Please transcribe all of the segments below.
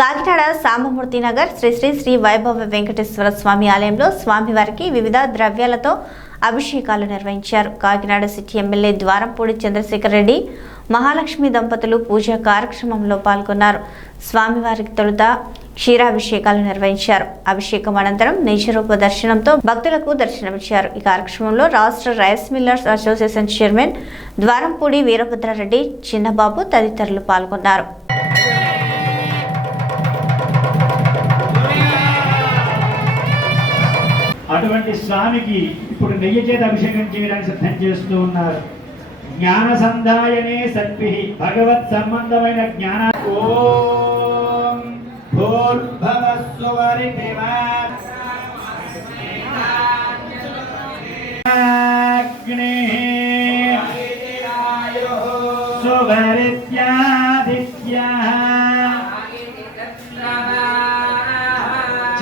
కాకినాడ సాంబమూర్తి నగర్ శ్రీ శ్రీ శ్రీ వైభవ వెంకటేశ్వర స్వామి ఆలయంలో స్వామివారికి వివిధ ద్రవ్యాలతో అభిషేకాలు నిర్వహించారు. కాకినాడ సిటీ ఎమ్మెల్యే ద్వారంపూడి చంద్రశేఖర్ రెడ్డి, మహాలక్ష్మి దంపతులు పూజా కార్యక్రమంలో పాల్గొన్నారు. స్వామివారికి తొలుత క్షీరాభిషేకాలు నిర్వహించారు. అభిషేకం అనంతరం నిజరూప దర్శనంతో భక్తులకు దర్శనమిచ్చారు. ఈ కార్యక్రమంలో రాష్ట్ర rice millers association chairman Dwarampudi Veerabhadra Reddy, Chinnababu తదితరులు పాల్గొన్నారు. అటువంటి స్వామికి ఇప్పుడు నెయ్యి చేత అభిషేకం చేయడానికి సిద్ధం చేస్తూ ఉన్నారు. జ్ఞాన సందాయనే సత్పి భగవత్ సంబంధమైన జ్ఞాన ఓం భూర్భవస్సువరితివా అగ్నిః సువరిత్యాదిత్యః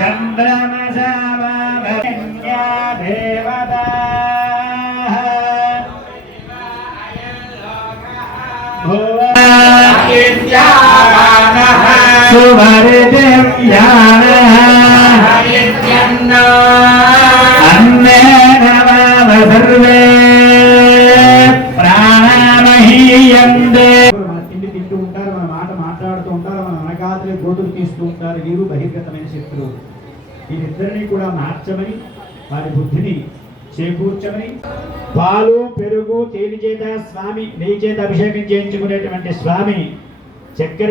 చంద్రమసా తింటూ ఉంటారు, మన మాట మాట్లాడుతూ ఉంటారు, మన అనగాదులే గోతులు తీస్తూ ఉంటారు. వీరు బహిర్గతమైన శక్తులు. వీరిద్దరినీ కూడా మార్చమని, వారి బుద్ధిని చేకూర్చమని, పాలు పెరుగు తేనె చేత స్వామి నెయ్యి చేత అభిషేకం చేయించుకునేటువంటి స్వామి చక్కెర